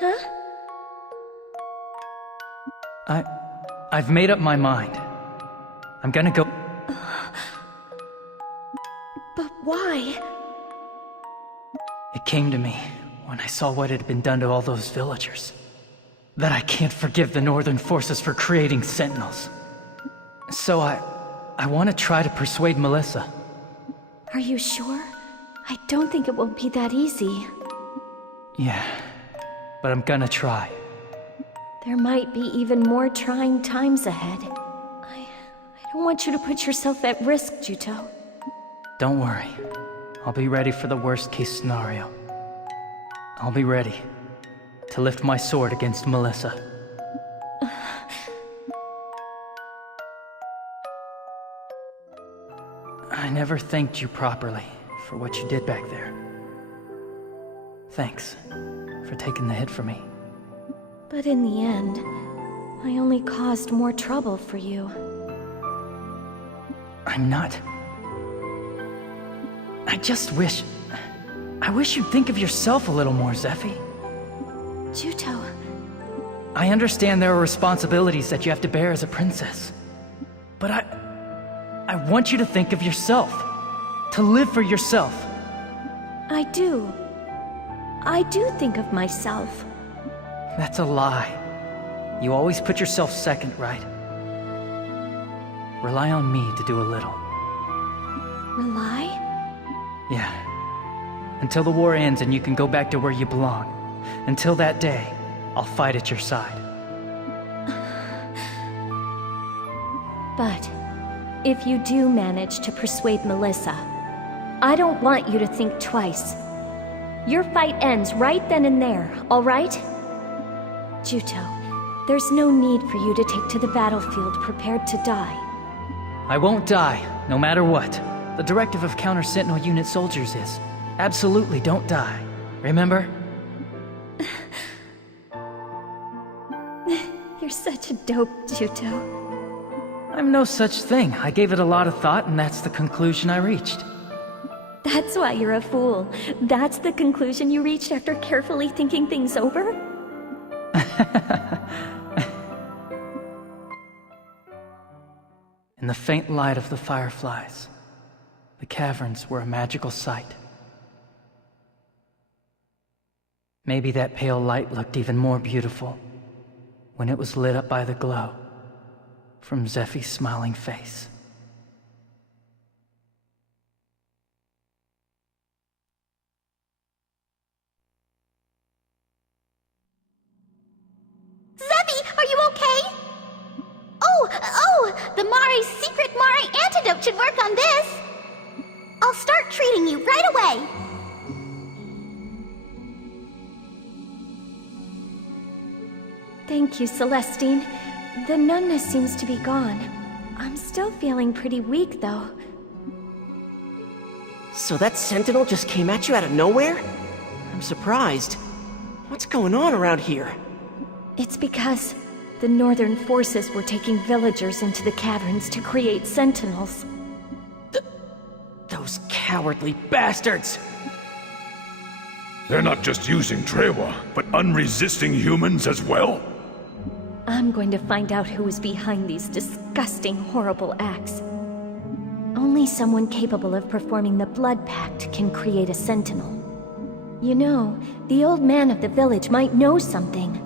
Huh? I've made up my mind. I'm gonna go... But why? It came to me when I saw what had been done to all those villagers. That I can't forgive the Northern forces for creating sentinels. So I want to try to persuade Melissa. Are you sure? I don't think it will be that easy. Yeah, but I'm gonna try. There might be even more trying times ahead. I don't want you to put yourself at risk, Juto. Don't worry. I'll be ready for the worst-case scenario. I'll be ready to lift my sword against Melissa. I never thanked you properly for what you did back there. Thanks for taking the hit for me. But in the end, I only caused more trouble for you. I'm not. I wish you'd think of yourself a little more, Zephie. Juto. I understand there are responsibilities that you have to bear as a princess. But I want you to think of yourself. To live for yourself. I do. I do think of myself. That's a lie. You always put yourself second, right? Rely on me to do a little. Rely? Yeah. Until the war ends and you can go back to where you belong. Until that day, I'll fight at your side. But if you do manage to persuade Melissa, I don't want you to think twice. Your fight ends right then and there, all right? Juto, there's no need for you to take to the battlefield prepared to die. I won't die, no matter what. The directive of Counter-Sentinel Unit soldiers is, absolutely don't die. Remember? You're such a dope, Juto. I'm no such thing. I gave it a lot of thought, and that's the conclusion I reached. That's why you're a fool. That's the conclusion you reached after carefully thinking things over? In the faint light of the fireflies, the caverns were a magical sight. Maybe that pale light looked even more beautiful when it was lit up by the glow from Zephie's smiling face. Zephie, are you okay? Oh, the Mari's secret Mari antidote should work on this. I'll start treating you right away. Thank you, Celestine. The numbness seems to be gone. I'm still feeling pretty weak, though. So that sentinel just came at you out of nowhere? I'm surprised. What's going on around here? It's because the Northern forces were taking villagers into the caverns to create sentinels. Those cowardly bastards! They're not just using Trewa, but unresisting humans as well? I'm going to find out who is behind these disgusting, horrible acts. Only someone capable of performing the Blood Pact can create a sentinel. You know, the old man of the village might know something.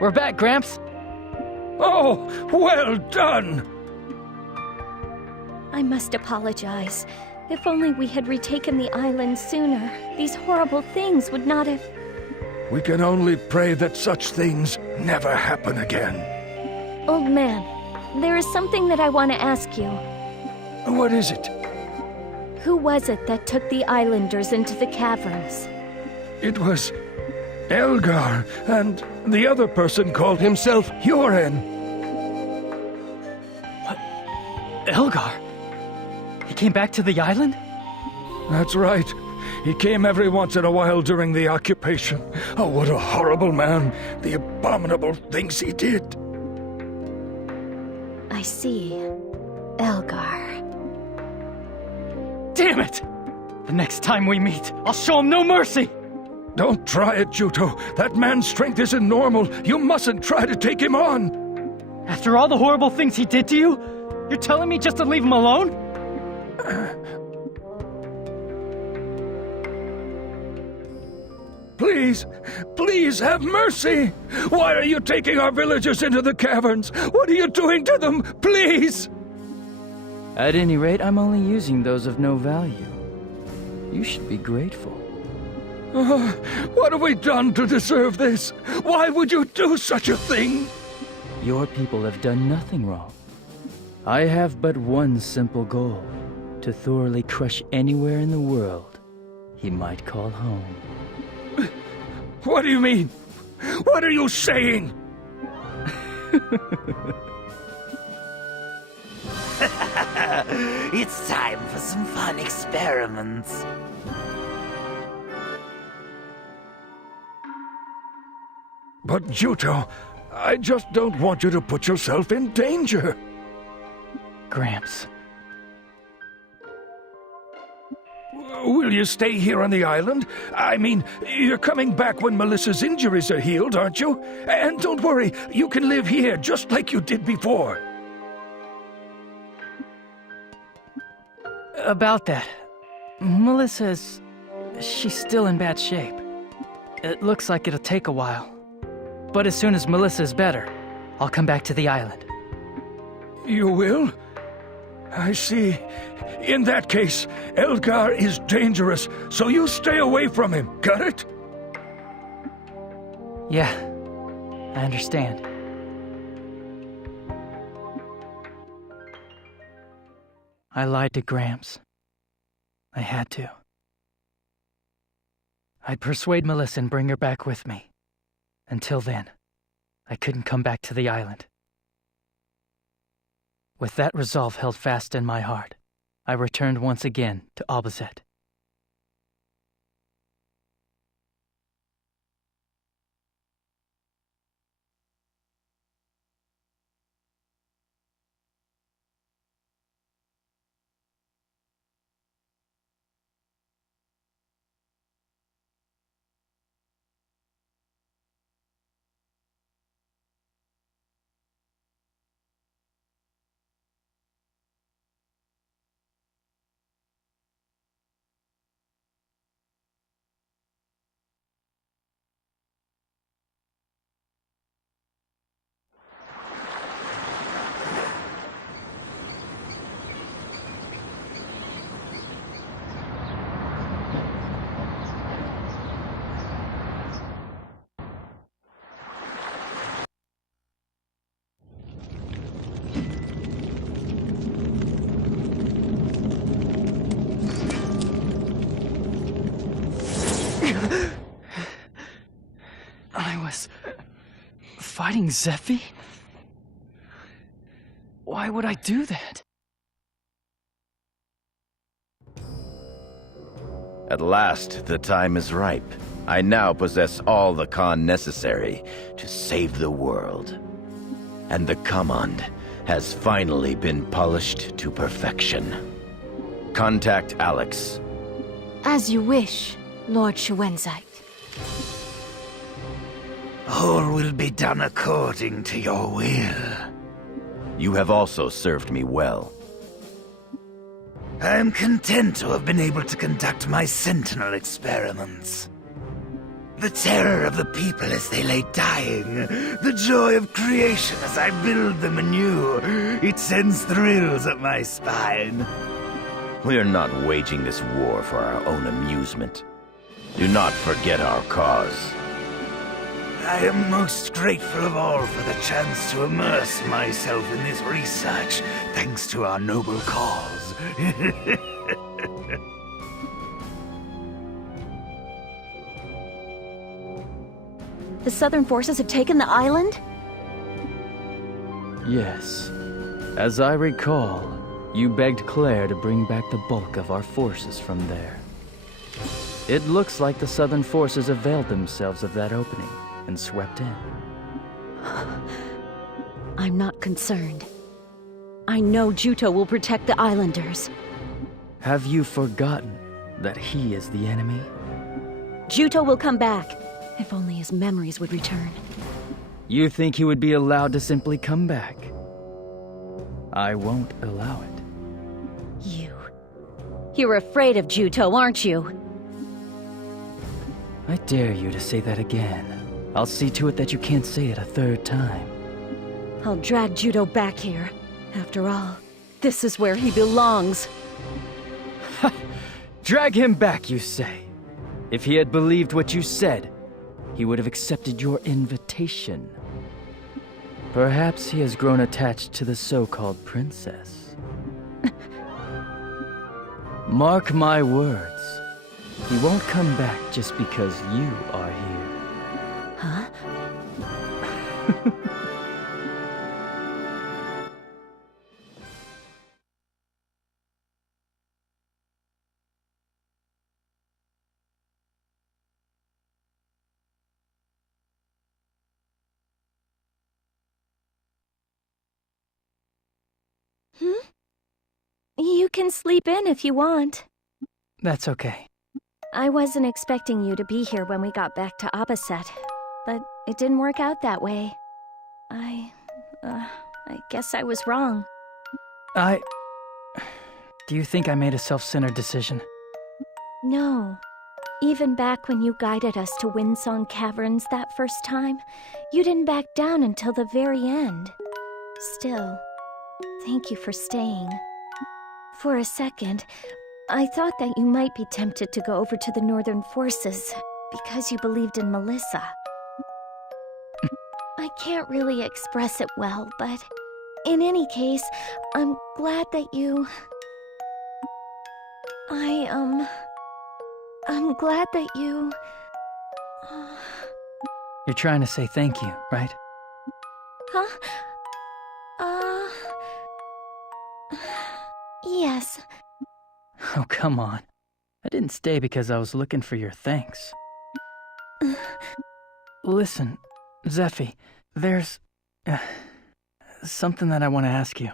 We're back, Gramps. Oh, well done! I must apologize. If only we had retaken the island sooner, these horrible things would not have... We can only pray that such things never happen again. Old man, there is something that I want to ask you. What is it? Who was it that took the islanders into the caverns? It was Elgar, and the other person called himself Huren. What? Elgar? He came back to the island? That's right. He came every once in a while during the occupation. Oh, what a horrible man. The abominable things he did. I see. Elgar. Damn it! The next time we meet, I'll show him no mercy! Don't try it, Juto. That man's strength isn't normal. You mustn't try to take him on. After all the horrible things he did to you, you're telling me just to leave him alone? Please, please have mercy! Why are you taking our villagers into the caverns? What are you doing to them? Please! At any rate, I'm only using those of no value. You should be grateful. What have we done to deserve this? Why would you do such a thing? Your people have done nothing wrong. I have but one simple goal: to thoroughly crush anywhere in the world he might call home. What do you mean? What are you saying? It's time for some fun experiments. But Juto, I just don't want you to put yourself in danger. Gramps. Will you stay here on the island? I mean, you're coming back when Melissa's injuries are healed, aren't you? And don't worry, you can live here just like you did before. About that, Melissa's... she's still in bad shape. It looks like it'll take a while. But as soon as Melissa's better, I'll come back to the island. You will? I see. In that case, Elgar is dangerous, so you stay away from him, got it? Yeah, I understand. I lied to Gramps. I had to. I'd persuade Melissa and bring her back with me. Until then, I couldn't come back to the island. With that resolve held fast in my heart, I returned once again to Albazet. I was fighting Zephie? Why would I do that? At last, the time is ripe. I now possess all the Khan necessary to save the world. And the command has finally been polished to perfection. Contact Alex. As you wish, Lord Schuenzeit. All will be done according to your will. You have also served me well. I am content to have been able to conduct my sentinel experiments. The terror of the people as they lay dying. The joy of creation as I build them anew. It sends thrills up my spine. We are not waging this war for our own amusement. Do not forget our cause. I am most grateful of all for the chance to immerse myself in this research, thanks to our noble cause. The Southern forces have taken the island? Yes. As I recall, you begged Claire to bring back the bulk of our forces from there. It looks like the Southern forces availed themselves of that opening and swept in. I'm not concerned. I know Juto will protect the islanders. Have you forgotten that he is the enemy? Juto will come back, if only his memories would return. You think he would be allowed to simply come back? I won't allow it. You're afraid of Juto, aren't you? I dare you to say that again. I'll see to it that you can't say it a third time. I'll drag Juto back here. After all, this is where he belongs. Drag him back, you say? If he had believed what you said, he would have accepted your invitation. Perhaps he has grown attached to the so-called princess. Mark my words. He won't come back just because you are here. Huh? You can sleep in if you want. That's okay. I wasn't expecting you to be here when we got back to Abbaset, but it didn't work out that way. I guess I was wrong. Do you think I made a self-centered decision? No. Even back when you guided us to Windsong Caverns that first time, you didn't back down until the very end. Still, thank you for staying. For a second, I thought that you might be tempted to go over to the Northern Forces because you believed in Melissa. I can't really express it well, but in any case, I'm glad that you... I'm glad that you... You're trying to say thank you, right? Huh? Yes. Oh, come on. I didn't stay because I was looking for your thanks. Listen, Zephie, there's... something that I want to ask you.